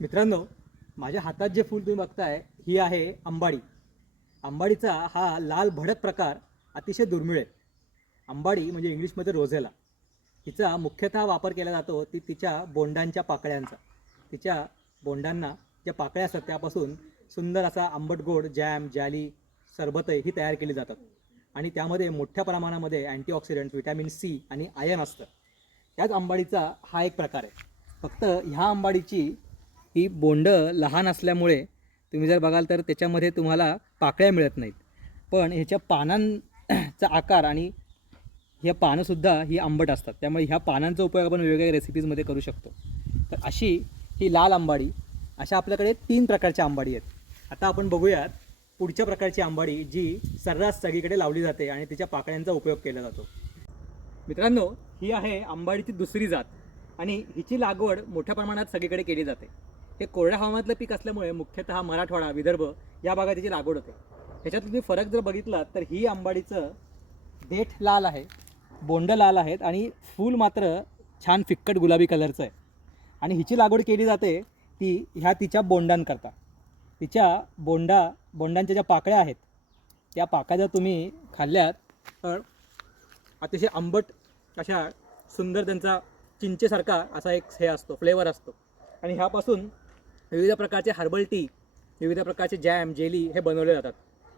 मित्रांनो माझ्या हातात जे फूल तुम्ही बघताय ही आहे अंबाडी. अंबाडीचा हा लाल भडक प्रकार अतिशय दुर्मिळ आहे. अंबाडी म्हणजे इंग्लिशमध्ये रोझेला. हिचा मुख्यतः वापर केला जातो ती तिच्या बोंडांच्या पाकळ्यांचा. तिच्या बोंडांना ज्या पाकळ्या असतात त्यापासून सुंदर असा आंबट गोड जॅम जाली सरबत ही तयार केली जातात. आणि त्यामध्ये मोठ्या प्रमाणामध्ये अँटीऑक्सिडंट्स व्हिटॅमिन सी आणि आयन असतं. त्याच आंबाडीचा हा एक प्रकार आहे. फक्त ह्या आंबाडीची ही बोंड लहान असल्यामुळे तुम्ही जर बघाल तर त्याच्यामध्ये तुम्हाला पाकळ्या मिळत नाहीत. पण ह्याच्या पानांचा आकार आणि ह्या पानंसुद्धा ही आंबट असतात. त्यामुळे ह्या पानांचा उपयोग आपण वेगवेगळ्या रेसिपीजमध्ये करू शकतो. तर अशी ही लाल आंबाडी अशा आपल्याकडे तीन प्रकारच्या आंबाडी आहेत. आता आपण बघूयात पुढच्या प्रकारची आंबाडी जी सर्रास सगळीकडे लावली जाते आणि तिच्या पाकळ्यांचा उपयोग केला जातो. मित्रांनो ही आहे आंबाडीची दुसरी जात आणि हिची लागवड मोठ्या प्रमाणात सगळीकडे केली जाते. हे कोरड्या हवामानातलं पीक असल्यामुळे मुख्यतः मराठवाडा विदर्भ या भागात याची लागवड होते. ह्याच्यात तुम्ही फरक जर बघितला तर ही आंबाडीचं देठ लाल आहे बोंड लाल आहेत आणि फूल मात्र छान फिक्कट गुलाबी कलरचं आहे. आणि हिची लागवड केली जाते ती ह्या तिच्या बोंडांकरता. तिच्या बोंडा बोंडांच्या ज्या पाकळ्या आहेत त्या पाकळ्या जर तुम्ही खाल्ल्यात तर अतिशय आंबट अशा सुंदर त्यांचा चिंचेसारखा असा एक हे असतो फ्लेवर असतो. आणि ह्यापासून विविध प्रकारचे हर्बल टी विविध प्रकारचे जॅम जेली हे बनवले जातात.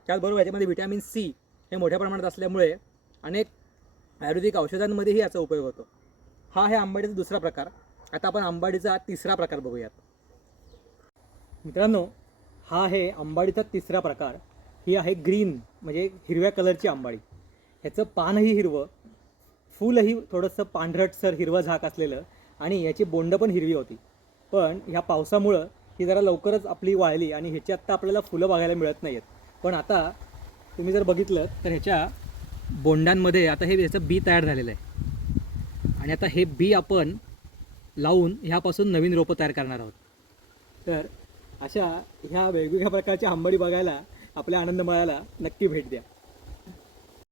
त्याचबरोबर याच्यामध्ये व्हिटॅमिन सी हे मोठ्या प्रमाणात असल्यामुळे अनेक आयुर्वेदिक औषधांमध्येही याचा उपयोग होतो. हा आहे आंबाडीचा दुसरा प्रकार. आता आपण आंबाडीचा तिसरा प्रकार बघूयात. मित्रांनो हा आहे आंबाडीचा तिसरा प्रकार. ही आहे ग्रीन म्हणजे हिरव्या कलरची आंबाडी. ह्याचं पानही हिरवं फूलही थोडंसं पांढरटसर हिरवं झाक असलेलं आणि याची बोंड पण हिरवी होती. पण ह्या पावसामुळं ही जरा लवकरच आपली वाळली आणि ह्याची आत्ता आपल्याला फुलं बघायला मिळत नाही आहेत पण आता तुम्ही जर बघितलं तर ह्याच्या बोंडांमध्ये आता हे ह्याचं बी तयार झालेलं आहे. आणि आता हे बी आपण लावून ह्यापासून नवीन रोपं तयार करणार आहोत. तर अशा ह्या वेगवेगळ्या प्रकारच्या आंबडी बघायला आपल्या आनंद मळाला नक्की भेट द्या.